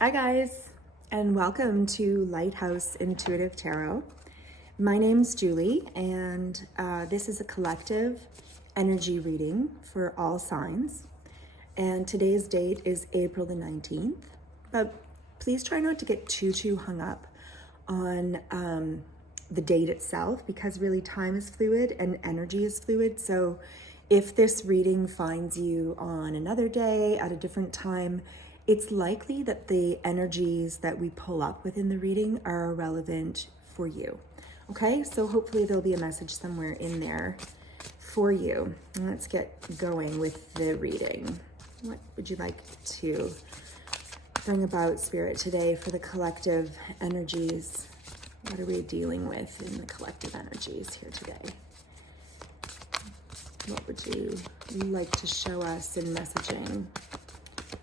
Hi guys, and welcome to Lighthouse Intuitive Tarot. My name's Julie, and this is a collective energy reading for all signs. And today's date is April the 19th, but please try not to get too hung up on the date itself, because really time is fluid and energy is fluid. So if this reading finds you on another day at a different time, it's likely that the energies that we pull up within the reading are relevant for you. Okay, so hopefully there'll be a message somewhere in there for you. Let's get going with the reading. What would you like to bring about, Spirit, today for the collective energies? What are we dealing with in the collective energies here today? What would you like to show us in messaging?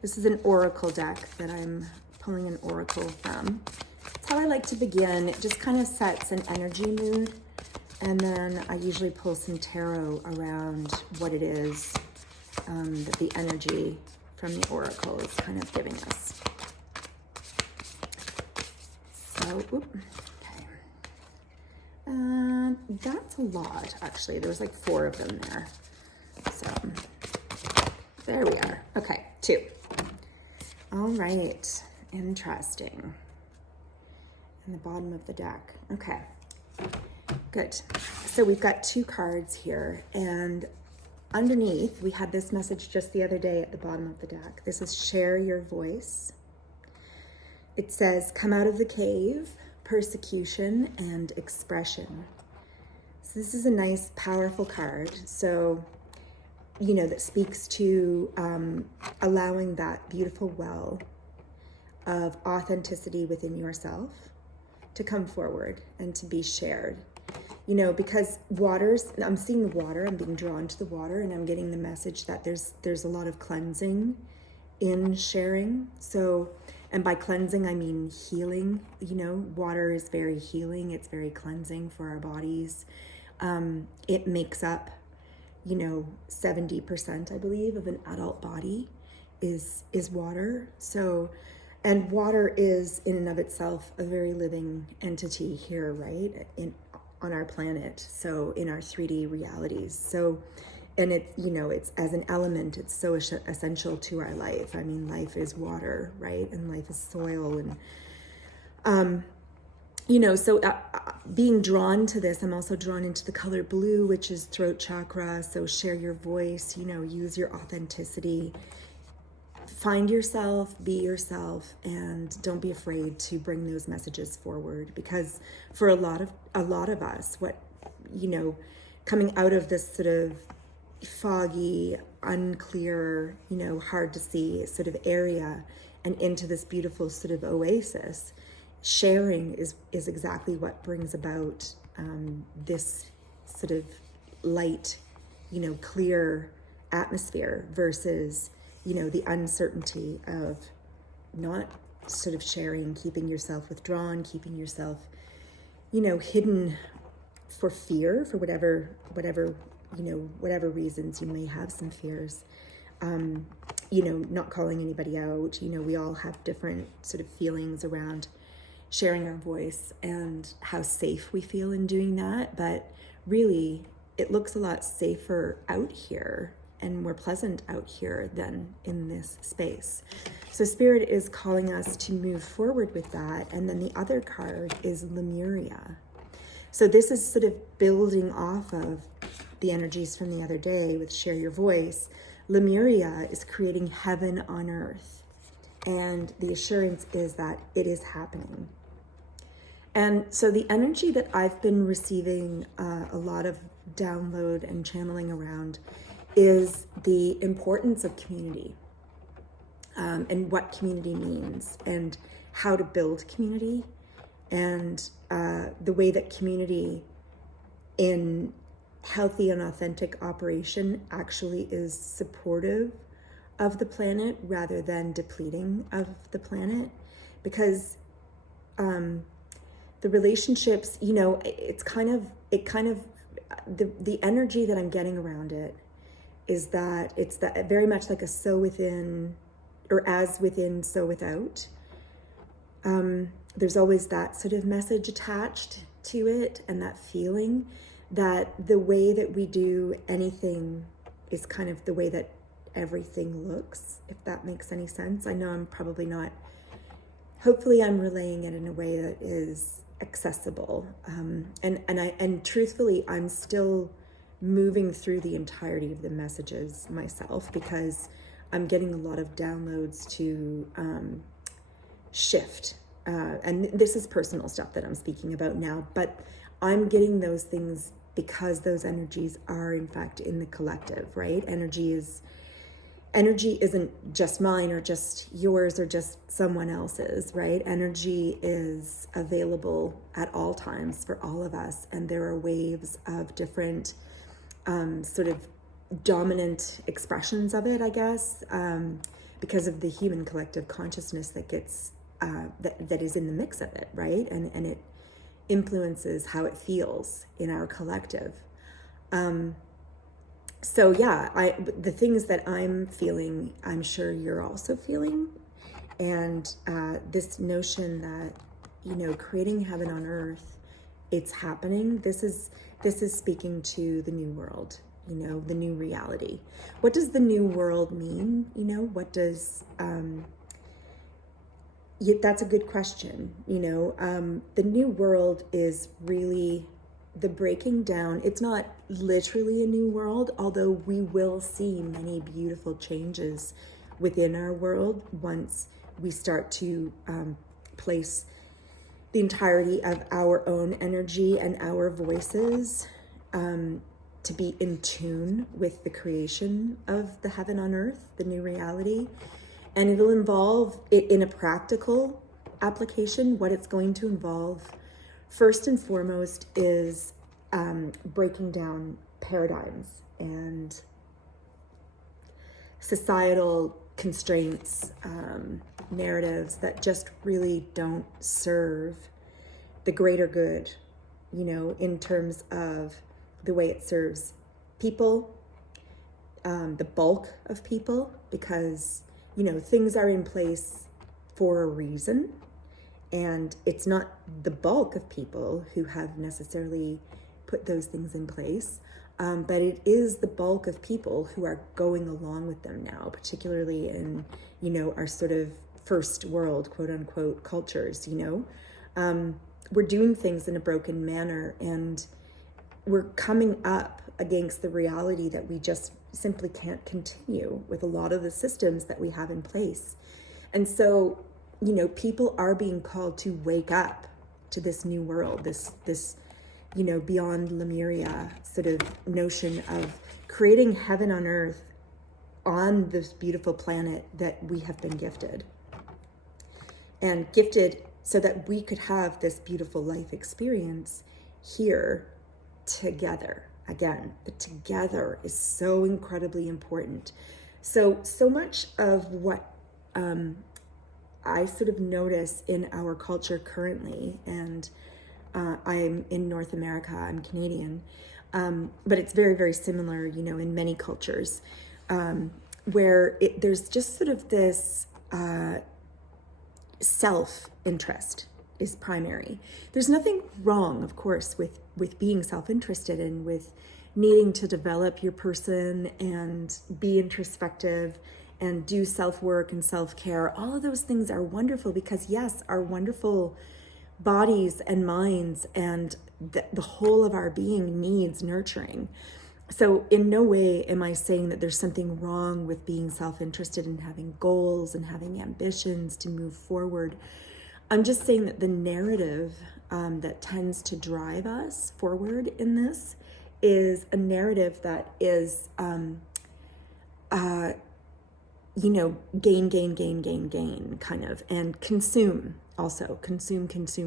This is an oracle deck that I'm pulling an oracle from. That's how I like to begin. It just kind of sets an energy mood. And then I usually pull some tarot around what it is that the energy from the oracle is kind of giving us. So, okay. That's a lot, actually. There was like 4 of them there. So, there we are. Okay, 2. All right, interesting. In the bottom of the deck. Okay, good. So we've got 2 cards here, and underneath we had this message just the other day at the bottom of the deck. This is share your voice. It says, come out of the cave, persecution and expression. So this is a nice, powerful card. So, you know, that speaks to allowing that beautiful well of authenticity within yourself to come forward and to be shared. You know, because I'm seeing the water, I'm being drawn to the water, and I'm getting the message that there's a lot of cleansing in sharing. So, and by cleansing, I mean healing. You know, water is very healing. It's very cleansing for our bodies. It makes up, you know, 70%, I believe, of an adult body is water. So, and water is in and of itself a very living entity here, right? On our planet. So in our 3D realities. So, and it, you know, it's as an element, it's so essential to our life. I mean, life is water, right? And life is soil. And, you know, so being drawn to this, I'm also drawn into the color blue, which is throat chakra. So share your voice, you know, use your authenticity, find yourself, be yourself, and don't be afraid to bring those messages forward. Because for a lot of us, what, you know, coming out of this sort of foggy, unclear, you know, hard to see sort of area and into this beautiful sort of oasis, sharing is exactly what brings about this sort of light, you know, clear atmosphere versus, you know, the uncertainty of not sort of sharing, keeping yourself withdrawn, keeping yourself, you know, hidden for fear, for whatever, you know, whatever reasons you may have some fears. You know, not calling anybody out. You know, we all have different sort of feelings around sharing our voice and how safe we feel in doing that. But really, it looks a lot safer out here and more pleasant out here than in this space. So Spirit is calling us to move forward with that. And then the other card is Lemuria. So this is sort of building off of the energies from the other day with share your voice. Lemuria is creating heaven on earth. And the assurance is that it is happening. And so the energy that I've been receiving a lot of download and channeling around is the importance of community, and what community means and how to build community, and the way that community in healthy and authentic operation actually is supportive of the planet rather than depleting of the planet. Because the relationships, you know, the energy that I'm getting around it is that it's that very much like a so within, or as within, so without. there's always that sort of message attached to it, and that feeling that the way that we do anything is kind of the way that everything looks, if that makes any sense. I know I'm probably not, hopefully I'm relaying it in a way that is accessible. And truthfully, I'm still moving through the entirety of the messages myself, because I'm getting a lot of downloads to shift. And this is personal stuff that I'm speaking about now, but I'm getting those things because those energies are in fact in the collective, right? Energy isn't just mine or just yours or just someone else's, right? Energy is available at all times for all of us. And there are waves of different sort of dominant expressions of it, I guess, because of the human collective consciousness that gets, that is in the mix of it, right? And it influences how it feels in our collective. So yeah, the things that I'm feeling, I'm sure you're also feeling. And this notion that, you know, creating heaven on earth, it's happening. This is speaking to the new world, you know, the new reality. What does the new world mean? You know, what does, that's a good question. You know, the new world is really the breaking down. It's not literally a new world, although we will see many beautiful changes within our world once we start to place the entirety of our own energy and our voices to be in tune with the creation of the heaven on earth, the new reality. And it'll involve it in a practical application. What it's going to involve, first and foremost, is breaking down paradigms and societal constraints, narratives that just really don't serve the greater good, you know, in terms of the way it serves people, the bulk of people, because, you know, things are in place for a reason. And it's not the bulk of people who have necessarily put those things in place, but it is the bulk of people who are going along with them now, particularly in, you know, our sort of first world, quote unquote, cultures, you know. We're doing things in a broken manner, and we're coming up against the reality that we just simply can't continue with a lot of the systems that we have in place. And so, you know, people are being called to wake up to this new world, this, you know, beyond Lemuria sort of notion of creating heaven on earth on this beautiful planet that we have been gifted. And gifted so that we could have this beautiful life experience here together. Again, the together is so incredibly important. So much of what I sort of notice in our culture currently, and I'm in North America, I'm Canadian, but it's very, very similar, you know, in many cultures, where there's just sort of this self-interest is primary. There's nothing wrong, of course, with being self-interested and with needing to develop your person and be introspective and do self-work and self-care. All of those things are wonderful because, yes, our wonderful bodies and minds and the whole of our being needs nurturing. So in no way am I saying that there's something wrong with being self-interested and having goals and having ambitions to move forward. I'm just saying that the narrative that tends to drive us forward in this is a narrative that is, you know, gain, kind of, and consume also. Consume,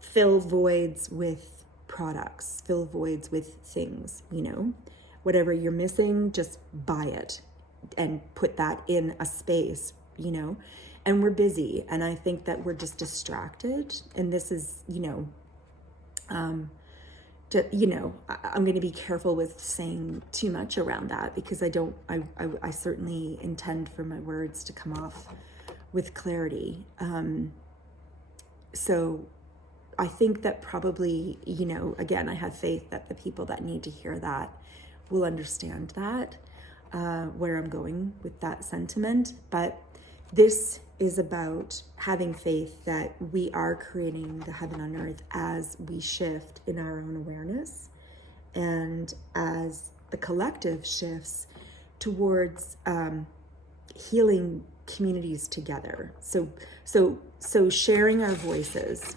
fill voids with products, fill voids with things, you know. Whatever you're missing, just buy it and put that in a space, you know. And we're busy, and I think that we're just distracted, and this is, you know, I'm going to be careful with saying too much around that, because I certainly intend for my words to come off with clarity. So I think that probably, you know, again, I have faith that the people that need to hear that will understand that, where I'm going with that sentiment. But this is about having faith that we are creating the heaven on earth as we shift in our own awareness, and as the collective shifts towards healing communities together. So sharing our voices,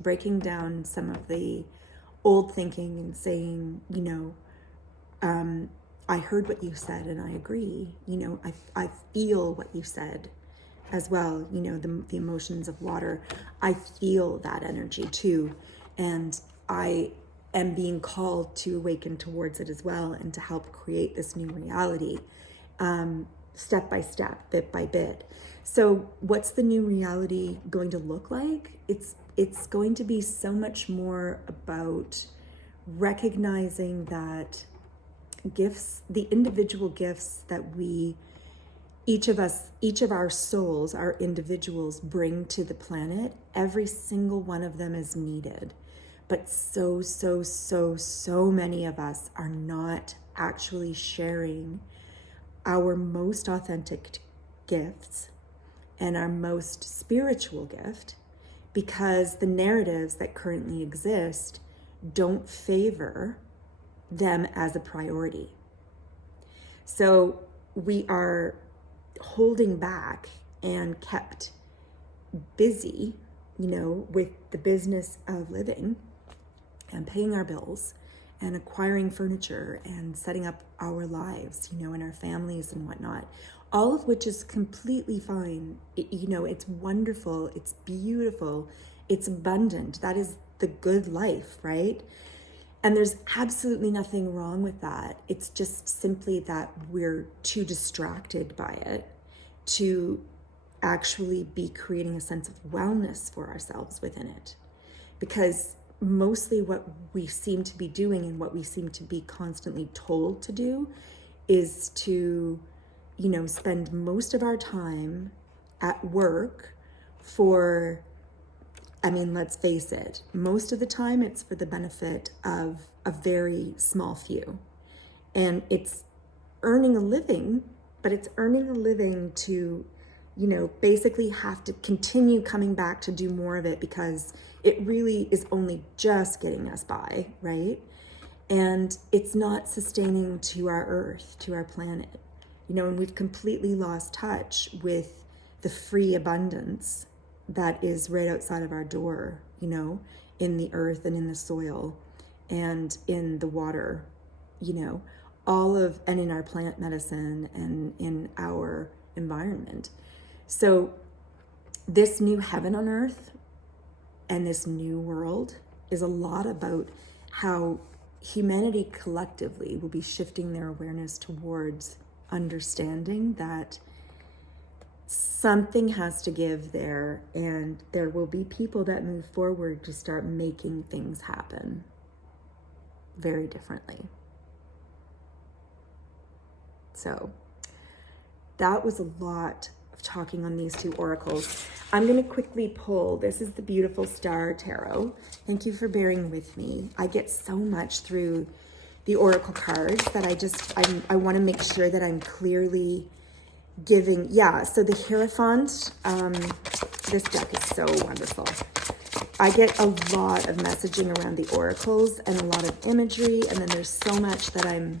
breaking down some of the old thinking and saying, you know, I heard what you said and I agree. You know, I feel what you said as well. You know, the emotions of water, I feel that energy too. And I am being called to awaken towards it as well, and to help create this new reality, step by step, bit by bit. So what's the new reality going to look like? It's going to be so much more about recognizing that gifts, the individual gifts that we, each of our souls, our individuals bring to the planet, every single one of them is needed. But so many of us are not actually sharing our most authentic gifts and our most spiritual gift, because the narratives that currently exist don't favor them as a priority. So we are holding back and kept busy, you know, with the business of living and paying our bills and acquiring furniture and setting up our lives, you know, and our families and whatnot, all of which is completely fine. You know, it's wonderful, it's beautiful, it's abundant. That is the good life, right? And there's absolutely nothing wrong with that. It's just simply that we're too distracted by it to actually be creating a sense of wellness for ourselves within it. Because mostly what we seem to be doing, and what we seem to be constantly told to do, is to, you know, spend most of our time at work for, I mean, let's face it, most of the time it's for the benefit of a very small few. And it's earning a living, but it's earning a living to, you know, basically have to continue coming back to do more of it, because it really is only just getting us by, right? And it's not sustaining to our earth, to our planet, you know, and we've completely lost touch with the free abundance that is right outside of our door, you know, in the earth and in the soil and in the water, you know, and in our plant medicine and in our environment. So this new heaven on earth and this new world is a lot about how humanity collectively will be shifting their awareness towards understanding that something has to give there, and there will be people that move forward to start making things happen very differently. So that was a lot of talking on these two oracles. I'm going to quickly pull. This is the Beautiful Star Tarot. Thank you for bearing with me. I get so much through the oracle cards that I want to make sure that I'm clearly giving. Yeah, so the Hierophant, this deck is so wonderful. I get a lot of messaging around the oracles and a lot of imagery, and then there's so much that I'm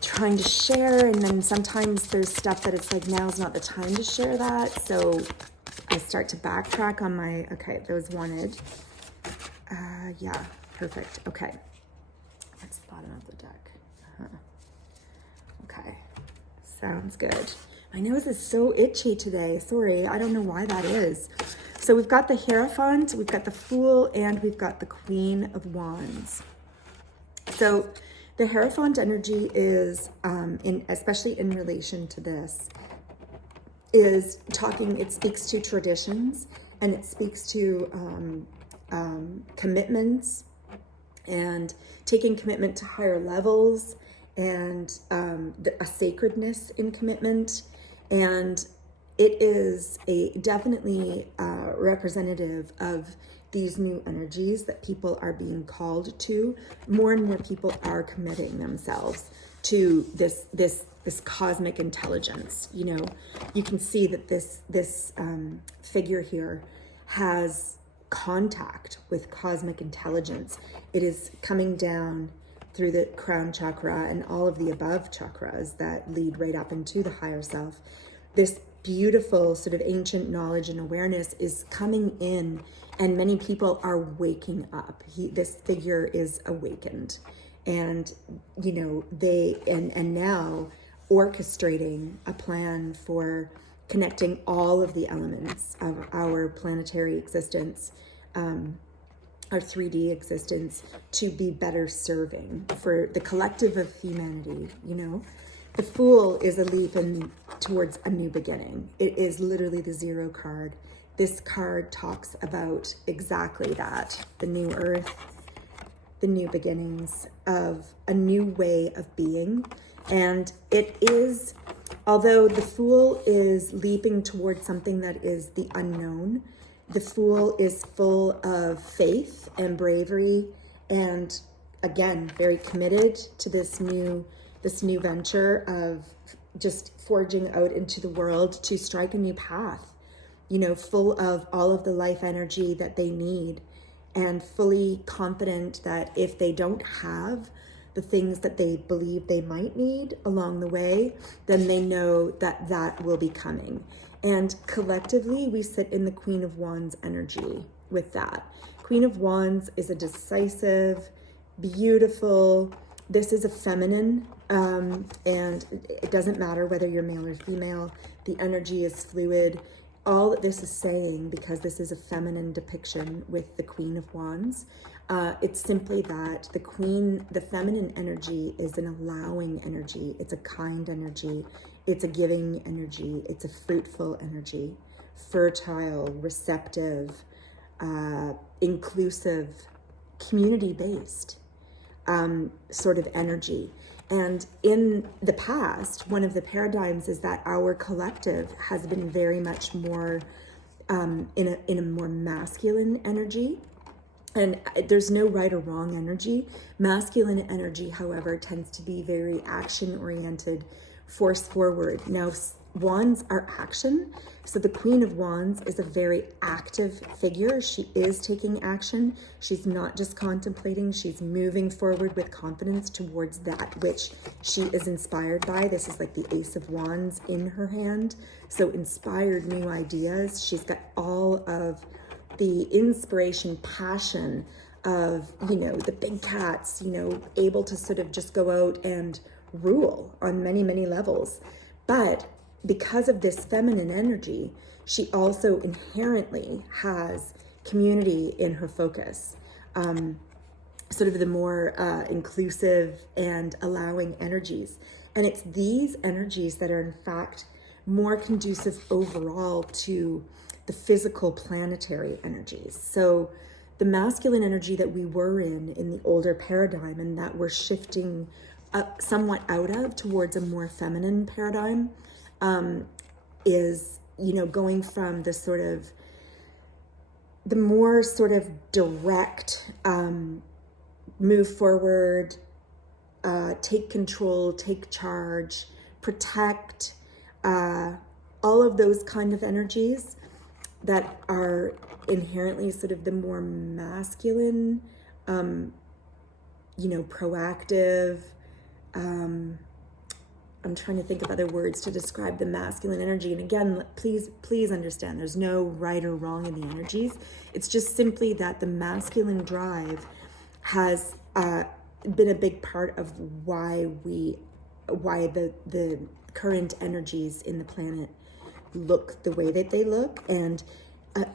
trying to share, and then sometimes there's stuff that it's like, now's not the time to share that, so I start to backtrack on my, okay, those wanted. Yeah, perfect. Okay, that's the bottom of the deck. Okay, sounds good. My nose is so itchy today. Sorry, I don't know why that is. So we've got the Hierophant, we've got the Fool, and we've got the Queen of Wands. So the Hierophant energy is, especially in relation to this, is talking, it speaks to traditions, and it speaks to commitments, and taking commitment to higher levels, and a sacredness in commitment, And it is definitely representative of these new energies that people are being called to. More and more people are committing themselves to this cosmic intelligence. You know, you can see that this figure here has contact with cosmic intelligence. It is coming down through the crown chakra and all of the above chakras that lead right up into the higher self. This beautiful sort of ancient knowledge and awareness is coming in, and many people are waking up. This figure is awakened, and you know, they and now orchestrating a plan for connecting all of the elements of our planetary existence, our 3D existence, to be better serving for the collective of humanity. You know, the Fool is a leap towards a new beginning. It is literally the 0 card. This card talks about exactly that, the new earth, the new beginnings of a new way of being. And it is, although the Fool is leaping towards something that is the unknown, the Fool is full of faith and bravery, and again, very committed to this new venture of just forging out into the world to strike a new path, you know, full of all of the life energy that they need, and fully confident that if they don't have the things that they believe they might need along the way, then they know that that will be coming. And collectively, we sit in the Queen of Wands energy with that. Queen of Wands is a decisive, beautiful, this is a feminine, and it doesn't matter whether you're male or female. The energy is fluid. All that this is saying, because this is a feminine depiction with the Queen of Wands, it's simply that the feminine energy is an allowing energy. It's a kind energy. It's a giving energy. It's a fruitful energy, fertile, receptive, inclusive, community-based sort of energy. And in the past, one of the paradigms is that our collective has been very much more in a more masculine energy. And there's no right or wrong energy. Masculine energy, however, tends to be very action-oriented, force forward. Now, Wands are action. So the Queen of Wands is a very active figure. She is taking action. She's not just contemplating. She's moving forward with confidence towards that which she is inspired by. This is like the Ace of Wands in her hand. So inspired new ideas. She's got all of the inspiration, passion of, you know, the big cats, you know, able to sort of just go out and rule on many, many levels. But because of this feminine energy, she also inherently has community in her focus, sort of the more inclusive and allowing energies. And it's these energies that are in fact more conducive overall to the physical planetary energies. So the masculine energy that we were in the older paradigm, and that we're shifting somewhat out of towards a more feminine paradigm, is, you know, going from the sort of the more sort of direct move forward, take control, take charge, protect, all of those kind of energies that are inherently sort of the more masculine, you know, proactive, I'm trying to think of other words to describe the masculine energy. And again, please understand, there's no right or wrong in the energies. It's just simply that the masculine drive has been a big part of why the current energies in the planet look the way that they look, and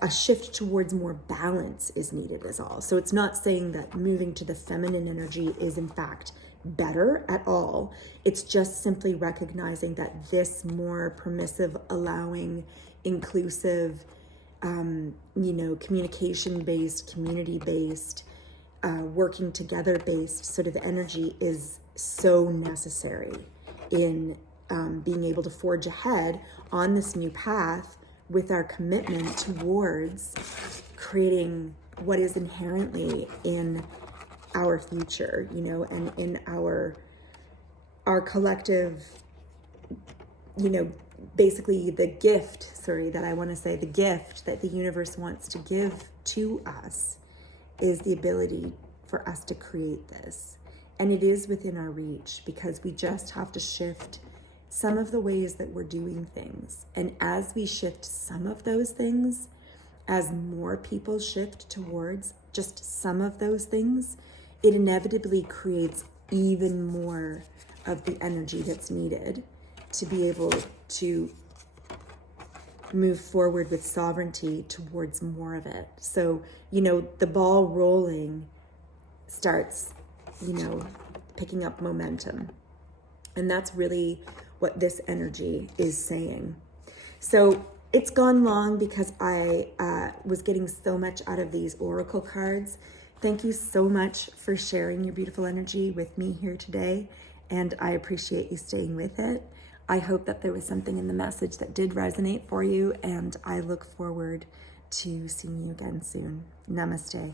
a shift towards more balance is needed is all. So it's not saying that moving to the feminine energy is in fact better at all. It's just simply recognizing that this more permissive, allowing, inclusive, you know, communication-based, community-based, working together-based sort of energy is so necessary in being able to forge ahead on this new path with our commitment towards creating what is inherently in our future, you know, and in our collective, you know, basically the gift that the universe wants to give to us is the ability for us to create this. And it is within our reach, because we just have to shift some of the ways that we're doing things. And as we shift some of those things, as more people shift towards just some of those things, it inevitably creates even more of the energy that's needed to be able to move forward with sovereignty towards more of it. So, you know, the ball rolling starts, you know, picking up momentum. And that's really what this energy is saying. So it's gone long because I was getting so much out of these oracle cards. Thank you so much for sharing your beautiful energy with me here today. And I appreciate you staying with it. I hope that there was something in the message that did resonate for you. And I look forward to seeing you again soon. Namaste.